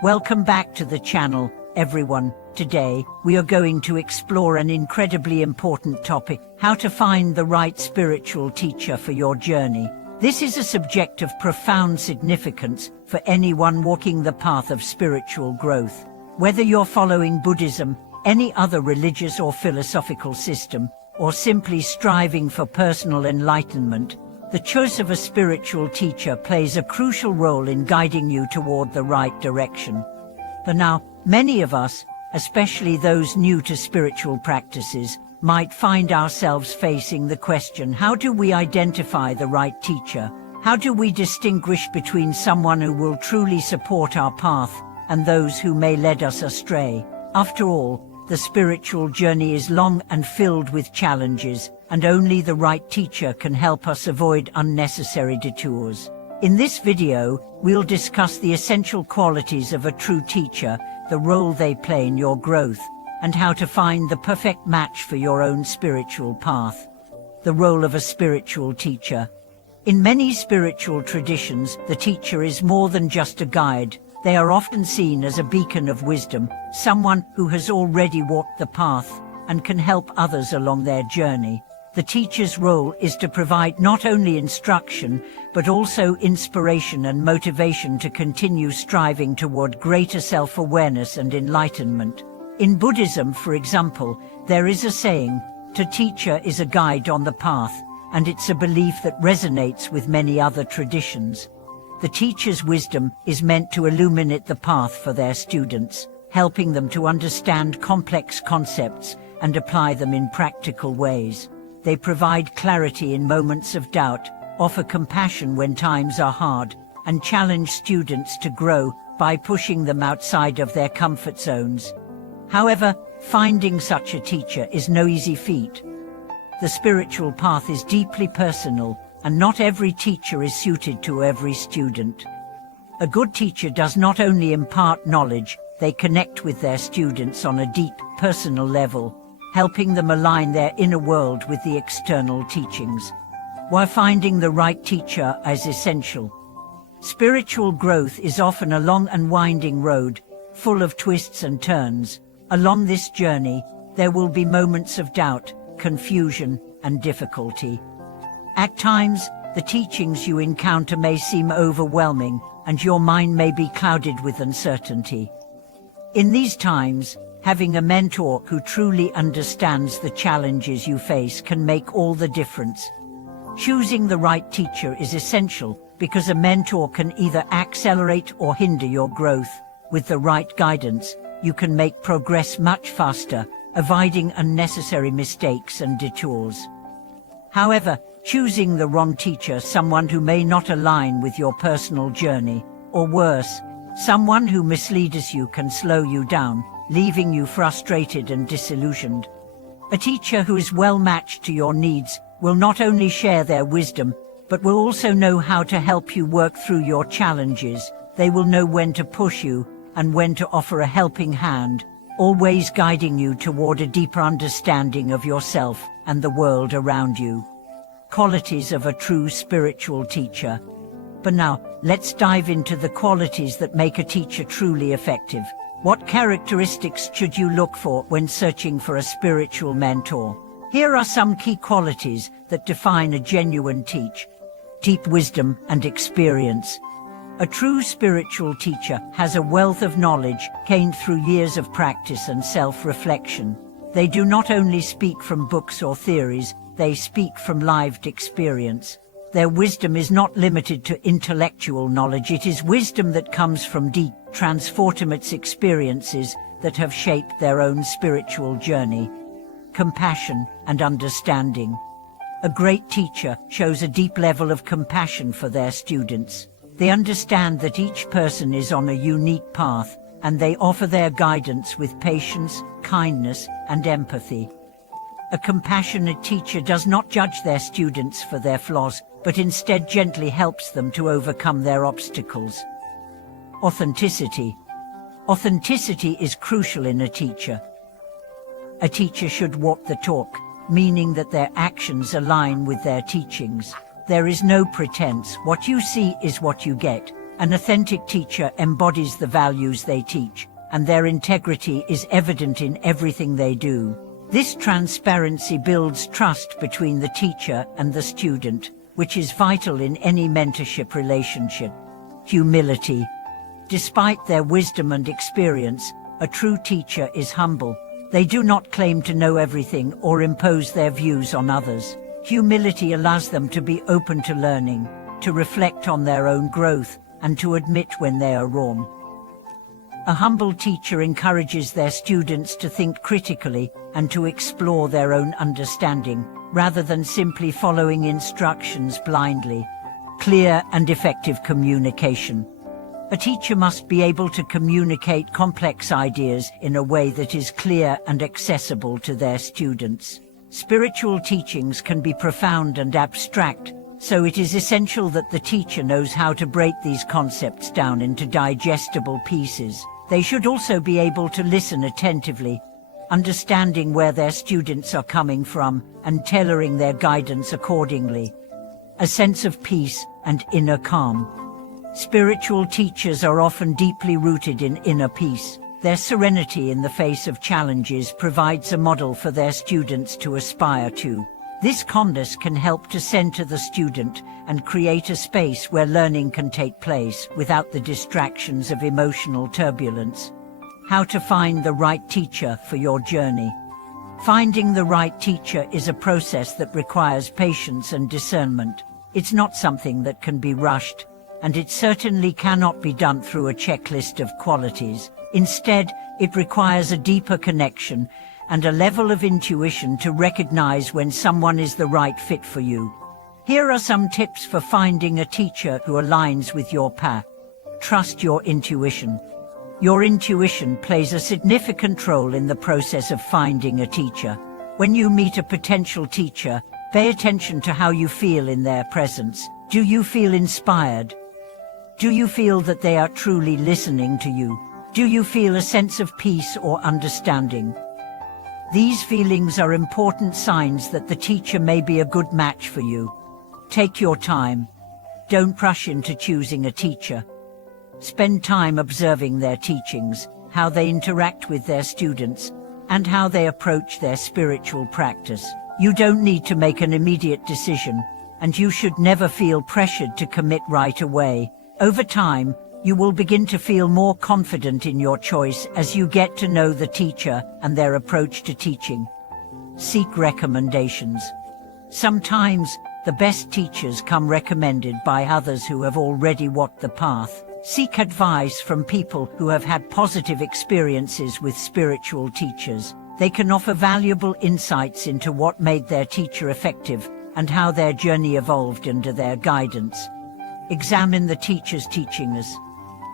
Welcome back to the channel, everyone. Today, we are going to explore an incredibly important topic: how to find the right spiritual teacher for your journey. This is a subject of profound significance for anyone walking the path of spiritual growth. Whether you're following Buddhism, any other religious or philosophical system, or simply striving for personal enlightenment, the choice of a spiritual teacher plays a crucial role in guiding you toward the right direction. But now, many of us, especially those new to spiritual practices, might find ourselves facing the question: how do we identify the right teacher? How do we distinguish between someone who will truly support our path and those who may lead us astray? After all, the spiritual journey is long and filled with challenges, and only the right teacher can help us avoid unnecessary detours. In this video, we'll discuss the essential qualities of a true teacher, the role they play in your growth, and how to find the perfect match for your own spiritual path. The role of a spiritual teacher. In many spiritual traditions, the teacher is more than just a guide. They are often seen as a beacon of wisdom, someone who has already walked the path and can help others along their journey. The teacher's role is to provide not only instruction, but also inspiration and motivation to continue striving toward greater self-awareness and enlightenment. In Buddhism, for example, there is a saying, "To teacher is a guide on the path," and it's a belief that resonates with many other traditions. The teacher's wisdom is meant to illuminate the path for their students, helping them to understand complex concepts and apply them in practical ways. They provide clarity in moments of doubt, offer compassion when times are hard, and challenge students to grow by pushing them outside of their comfort zones. However, finding such a teacher is no easy feat. The spiritual path is deeply personal, and not every teacher is suited to every student. A good teacher does not only impart knowledge, they connect with their students on a deep, personal level, helping them align their inner world with the external teachings. While finding the right teacher is essential, spiritual growth is often a long and winding road, full of twists and turns. Along this journey, there will be moments of doubt, confusion, and difficulty. At times, the teachings you encounter may seem overwhelming, and your mind may be clouded with uncertainty. In these times, having a mentor who truly understands the challenges you face can make all the difference. Choosing the right teacher is essential, because a mentor can either accelerate or hinder your growth. With the right guidance, you can make progress much faster, avoiding unnecessary mistakes and detours. However, choosing the wrong teacher, someone who may not align with your personal journey, or worse, someone who misleads you, can slow you down, leaving you frustrated and disillusioned. A teacher who is well matched to your needs will not only share their wisdom, but will also know how to help you work through your challenges. They will know when to push you and when to offer a helping hand, always guiding you toward a deeper understanding of yourself and the world around you. Qualities of a true spiritual teacher. But now, let's dive into the qualities that make a teacher truly effective. What characteristics should you look for when searching for a spiritual mentor? Here are some key qualities that define a genuine teacher. Deep wisdom and experience. A true spiritual teacher has a wealth of knowledge gained through years of practice and self-reflection. They do not only speak from books or theories, they speak from lived experience. Their wisdom is not limited to intellectual knowledge. It is wisdom that comes from deep, transformative experiences that have shaped their own spiritual journey. Compassion and understanding. A great teacher shows a deep level of compassion for their students. They understand that each person is on a unique path, and they offer their guidance with patience, kindness, and empathy. A compassionate teacher does not judge their students for their flaws, but instead gently helps them to overcome their obstacles. Authenticity. Authenticity is crucial in a teacher. A teacher should walk the talk, meaning that their actions align with their teachings. There is no pretense. What you see is what you get. An authentic teacher embodies the values they teach, and their integrity is evident in everything they do. This transparency builds trust between the teacher and the student, which is vital in any mentorship relationship. Humility. Despite their wisdom and experience, a true teacher is humble. They do not claim to know everything or impose their views on others. Humility allows them to be open to learning, to reflect on their own growth, and to admit when they are wrong. A humble teacher encourages their students to think critically and to explore their own understanding, rather than simply following instructions blindly. Clear and effective communication. A teacher must be able to communicate complex ideas in a way that is clear and accessible to their students. Spiritual teachings can be profound and abstract, so it is essential that the teacher knows how to break these concepts down into digestible pieces. They should also be able to listen attentively, understanding where their students are coming from and tailoring their guidance accordingly. A sense of peace and inner calm. Spiritual teachers are often deeply rooted in inner peace. Their serenity in the face of challenges provides a model for their students to aspire to. This calmness can help to center the student and create a space where learning can take place without the distractions of emotional turbulence. How to find the right teacher for your journey. Finding the right teacher is a process that requires patience and discernment. It's not something that can be rushed, and it certainly cannot be done through a checklist of qualities. Instead, it requires a deeper connection and a level of intuition to recognize when someone is the right fit for you. Here are some tips for finding a teacher who aligns with your path. Trust your intuition. Your intuition plays a significant role in the process of finding a teacher. When you meet a potential teacher, pay attention to how you feel in their presence. Do you feel inspired? Do you feel that they are truly listening to you? Do you feel a sense of peace or understanding? These feelings are important signs that the teacher may be a good match for you. Take your time. Don't rush into choosing a teacher. Spend time observing their teachings, how they interact with their students, and how they approach their spiritual practice. You don't need to make an immediate decision, and you should never feel pressured to commit right away. Over time, you will begin to feel more confident in your choice as you get to know the teacher and their approach to teaching. Seek recommendations. Sometimes, the best teachers come recommended by others who have already walked the path. Seek advice from people who have had positive experiences with spiritual teachers. They can offer valuable insights into what made their teacher effective and how their journey evolved under their guidance. Examine the teacher's teachings.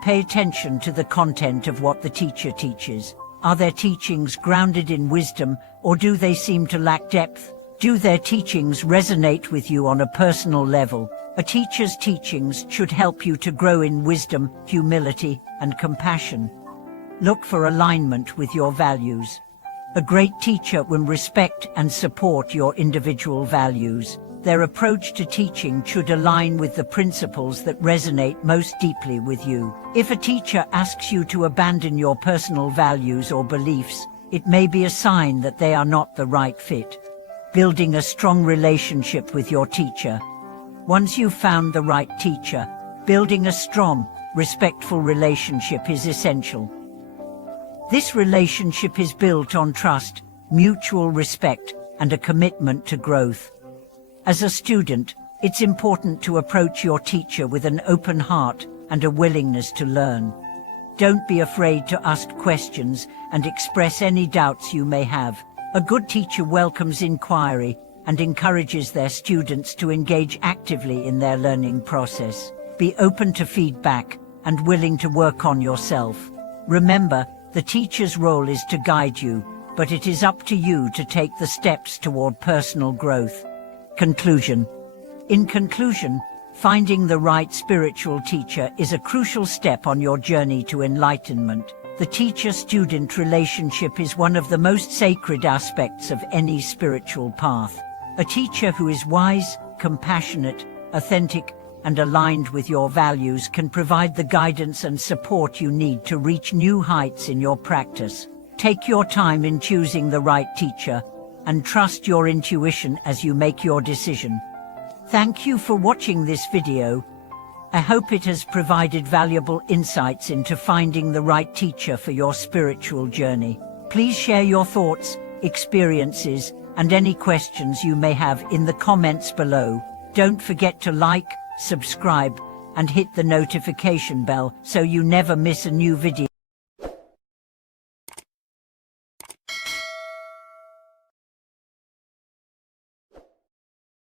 Pay attention to the content of what the teacher teaches. Are their teachings grounded in wisdom, or do they seem to lack depth? Do their teachings resonate with you on a personal level? A teacher's teachings should help you to grow in wisdom, humility, and compassion. Look for alignment with your values. A great teacher will respect and support your individual values. Their approach to teaching should align with the principles that resonate most deeply with you. If a teacher asks you to abandon your personal values or beliefs, it may be a sign that they are not the right fit. Building a strong relationship with your teacher. Once you've found the right teacher, building a strong, respectful relationship is essential. This relationship is built on trust, mutual respect, and a commitment to growth. As a student, it's important to approach your teacher with an open heart and a willingness to learn. Don't be afraid to ask questions and express any doubts you may have. A good teacher welcomes inquiry and encourages their students to engage actively in their learning process. Be open to feedback and willing to work on yourself. Remember, the teacher's role is to guide you, but it is up to you to take the steps toward personal growth. Conclusion. In conclusion, finding the right spiritual teacher is a crucial step on your journey to enlightenment. The teacher-student relationship is one of the most sacred aspects of any spiritual path. A teacher who is wise, compassionate, authentic, and aligned with your values can provide the guidance and support you need to reach new heights in your practice. Take your time in choosing the right teacher and trust your intuition as you make your decision. Thank you for watching this video. I hope it has provided valuable insights into finding the right teacher for your spiritual journey. Please share your thoughts, experiences, and any questions you may have in the comments below. Don't forget to like, subscribe, and hit the notification bell so you never miss a new video.